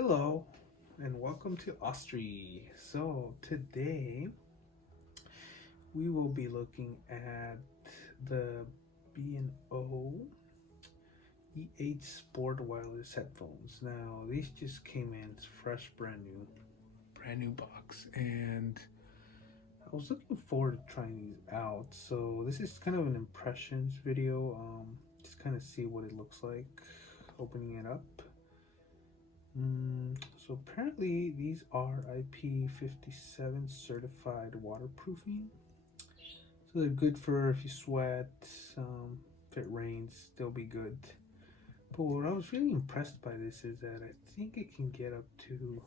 Hello and welcome to Austria. So today we will be looking at the B&O E8 Sport wireless headphones. Now these just came in, it's fresh, brand new box, and I was looking forward to trying these out. So this is kind of an impressions video, just kind of see what it looks like opening it up. So apparently these are IP57 certified waterproofing. So they're good for if you sweat, if it rains, they'll be good. But what I was really impressed by this is that I think it can get up to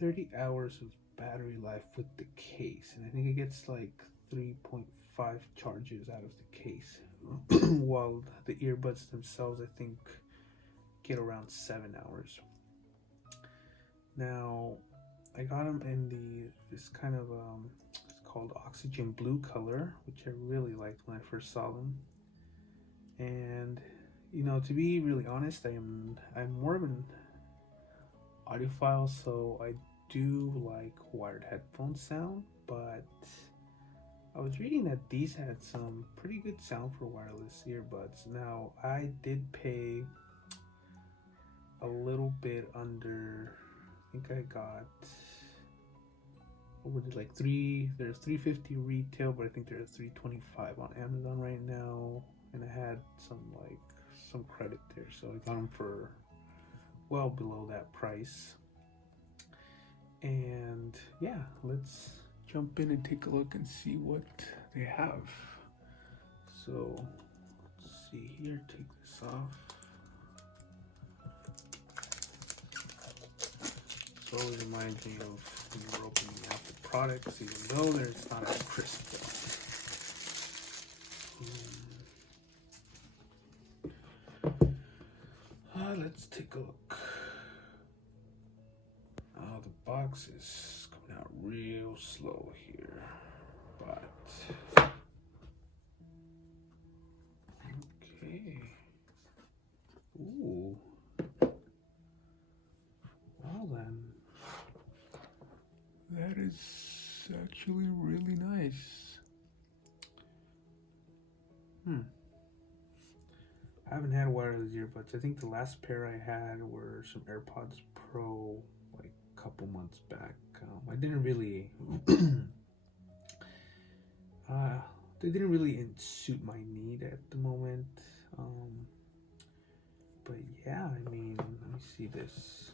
30 hours of battery life with the case. And I think it gets like 3.5 charges out of the case. While the earbuds themselves, I think, get around 7 hours. Now, I got them in this kind of it's called oxygen blue color, which I really liked when I first saw them. And you know, to be really honest, I'm more of an audiophile, so I do like wired headphone sound. But I was reading that these had some pretty good sound for wireless earbuds. Now, I did pay a little bit under. I think I got, what was it, like there's $350 retail, but I think there's $325 on Amazon right now, and I had some credit there, so I got them for well below that price. And yeah, let's jump in and take a look and see what they have. So let's see here, take this off. It always reminds me of when you're opening out the products, even though there's not a crisp one. Let's take a look. Oh, the box is coming out real slow here, but okay. Ooh. Well then. That is actually really nice. I haven't had wireless earbuds. I think the last pair I had were some AirPods Pro, like a couple months back. I didn't really, they didn't really suit my need at the moment. But yeah, I mean, let me see this.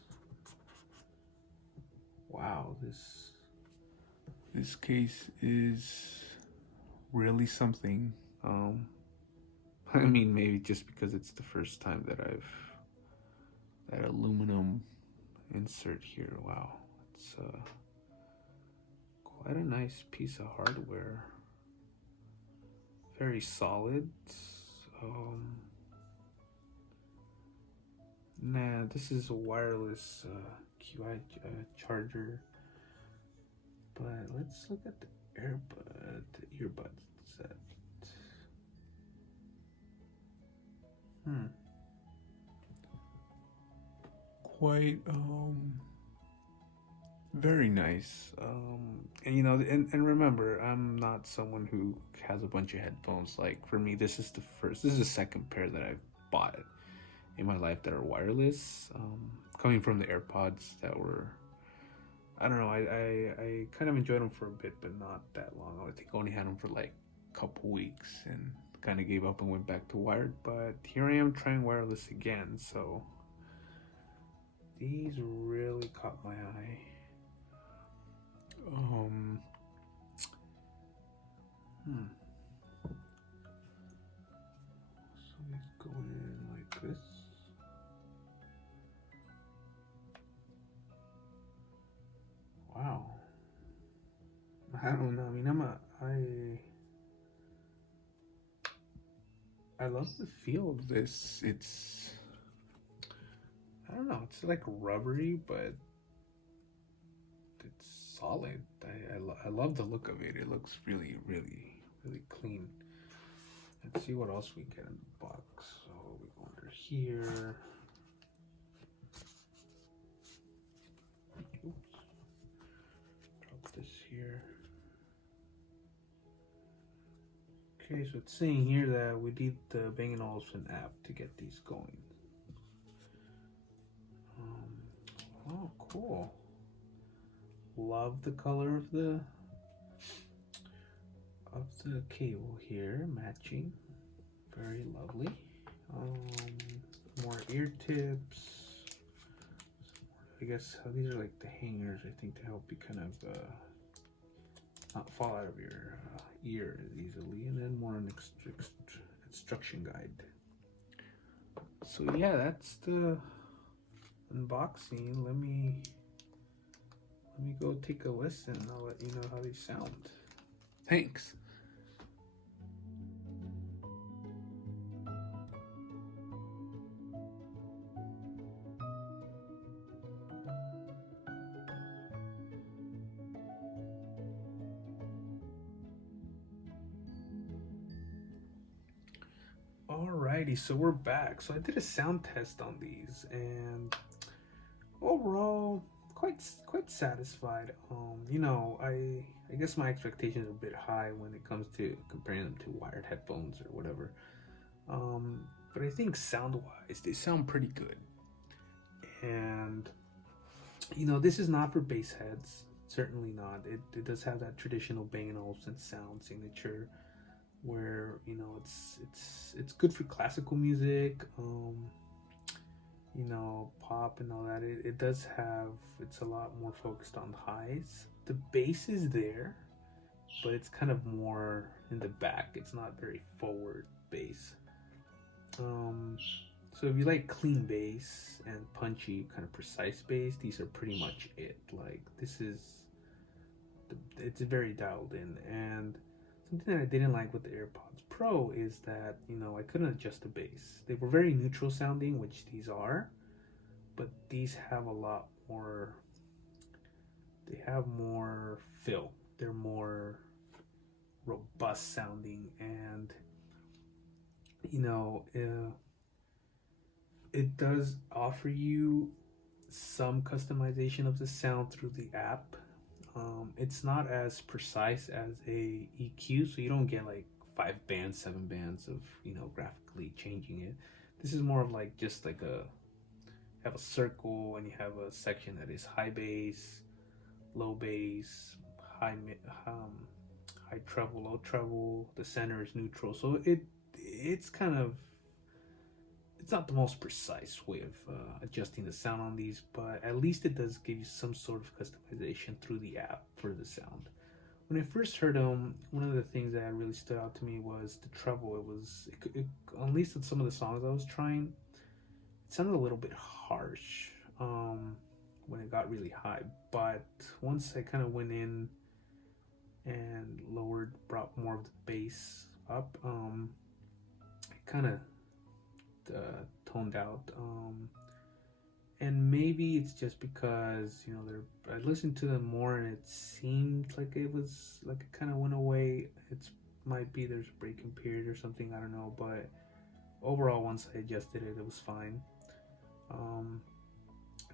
Wow, this case is really something. I mean, maybe just because it's the first time that that aluminum insert here. Wow, it's quite a nice piece of hardware. Very solid. Nah, this is a wireless QI charger. But let's look at the earbud set. Quite very nice. And you know, and remember, I'm not someone who has a bunch of headphones. Like for me, this is the second pair that I've bought in my life that are wireless. Coming from the AirPods that were, I don't know, I kind of enjoyed them for a bit, but not that long. I think I only had them for like a couple weeks and kind of gave up and went back to wired. But here I am trying wireless again, so these really caught my eye. So these go in like this. Wow. I don't know. I mean, I love the feel of this. I don't know. It's like rubbery, but it's solid. I love the look of it. It looks really, really, really clean. Let's see what else we get in the box. So we go under here. Okay, so it's saying here that we need the Bang and Olufsen app to get these going. Oh, cool. Love the color of the cable here, matching. Very lovely. More ear tips. I guess these are like the hangers, I think, to help you kind of not fall out of your ear easily. And then more an instruction guide. So yeah, that's the unboxing. Let me go take a listen. I'll let you know how these sound. Thanks. Alrighty, so we're back. So I did a sound test on these, and overall, quite satisfied. You know, I guess my expectations are a bit high when it comes to comparing them to wired headphones or whatever. But I think sound-wise, they sound pretty good. And you know, this is not for bass heads. Certainly not. It does have that traditional Bang & Olufsen sound signature, where you know it's good for classical music, you know, pop and all that. It does have, it's a lot more focused on highs. The bass is there, but it's kind of more in the back. It's not very forward bass. So if you like clean bass and punchy, kind of precise bass, these are pretty much it. Like this is, it's very dialed in. And something that I didn't like with the AirPods Pro is that, you know, I couldn't adjust the bass. They were very neutral sounding, which these are, but these have a lot more, they have more fill. They're more robust sounding, and you know, it does offer you some customization of the sound through the app. It's not as precise as a EQ, so you don't get like 5 bands, 7 bands of, you know, graphically changing it. This is more of like just like have a circle, and you have a section that is high bass, low bass, high treble, low treble. The center is neutral, so it's kind of, it's not the most precise way of adjusting the sound on these, but at least it does give you some sort of customization through the app for the sound. When I first heard them, one of the things that really stood out to me was the treble. At least with some of the songs I was trying, it sounded a little bit harsh when it got really high. But once I kind of went in and brought more of the bass up, it kind of toned out. And maybe it's just because, you know, I listened to them more and it seemed like it was like it kind of went away. It's might be there's a breaking period or something, I don't know, but overall once I adjusted it, it was fine.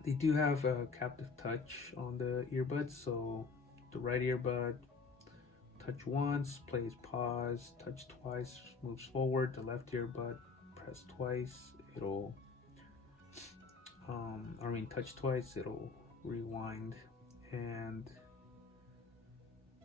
They do have a captive touch on the earbuds, so the right earbud, touch once, plays pause, touch twice, moves forward. The left earbud, press twice, it'll touch twice, it'll rewind. And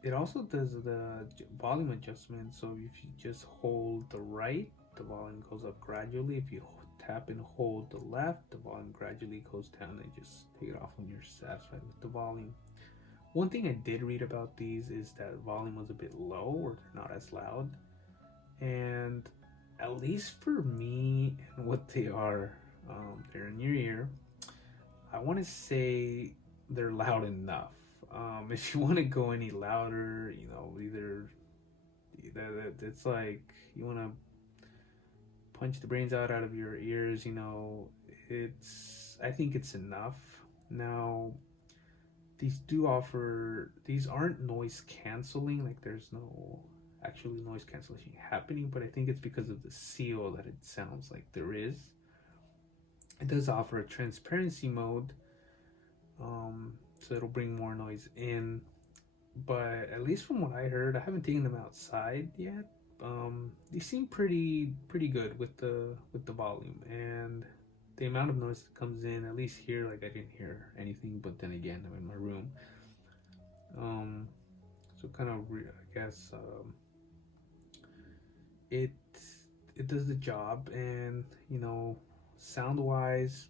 it also does the volume adjustment, so if you just hold the right, the volume goes up gradually. If you tap and hold the left, the volume gradually goes down, and just take it off when you're satisfied with the volume. One thing I did read about these is that volume was a bit low, or they're not as loud. And at least for me and what they are, they're in your ear, I want to say they're loud enough. If you want to go any louder, you know, either it's like you want to punch the brains out of your ears, you know, I think it's enough. Now, these aren't noise canceling, like there's no actually noise cancellation happening, but I think it's because of the seal that it sounds like there is. It does offer a transparency mode, so it'll bring more noise in, but at least from what I heard, I haven't taken them outside yet, They seem pretty good with the volume and the amount of noise that comes in. At least here, like I didn't hear anything, but then again, I'm in my room. So kind of, I guess, it it does the job, and sound wise,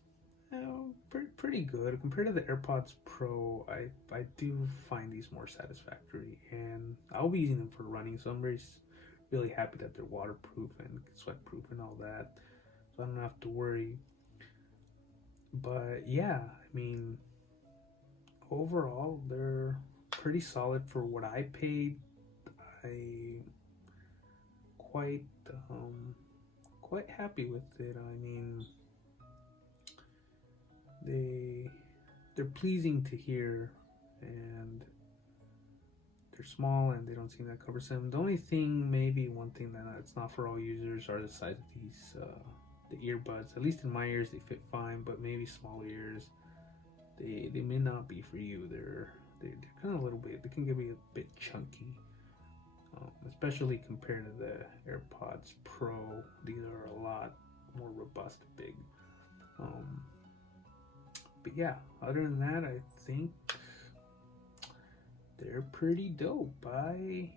pretty good compared to the AirPods Pro. I do find these more satisfactory, and I'll be using them for running, so I'm really happy that they're waterproof and sweat proof and all that, so I don't have to worry. But yeah, I mean, overall they're pretty solid for what I paid. I quite quite happy with it. I mean, they're pleasing to hear, and they're small and they don't seem that cumbersome. The only thing, maybe one thing that it's not for all users, are the size of these the earbuds. At least in my ears, they fit fine, but maybe small ears, they may not be for you. They're kind of a little bit. They can be a bit chunky, especially compared to the AirPods Pro. These are a lot more robust, big. But yeah, other than that, I think they're pretty dope. I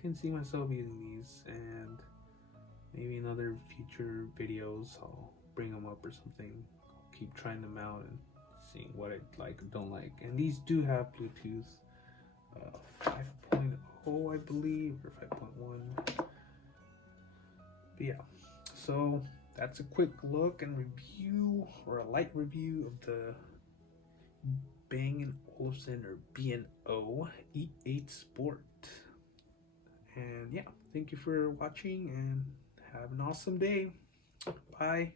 can see myself using these, and maybe in other future videos I'll bring them up or something. I'll keep trying them out and seeing what I like or don't like. And these do have Bluetooth 5.0, I believe, or 5.1. But yeah, so that's a quick look and review, or a light review, of the Bang and Olufsen, or B&O E8 Sport. And yeah, thank you for watching, and have an awesome day. Bye.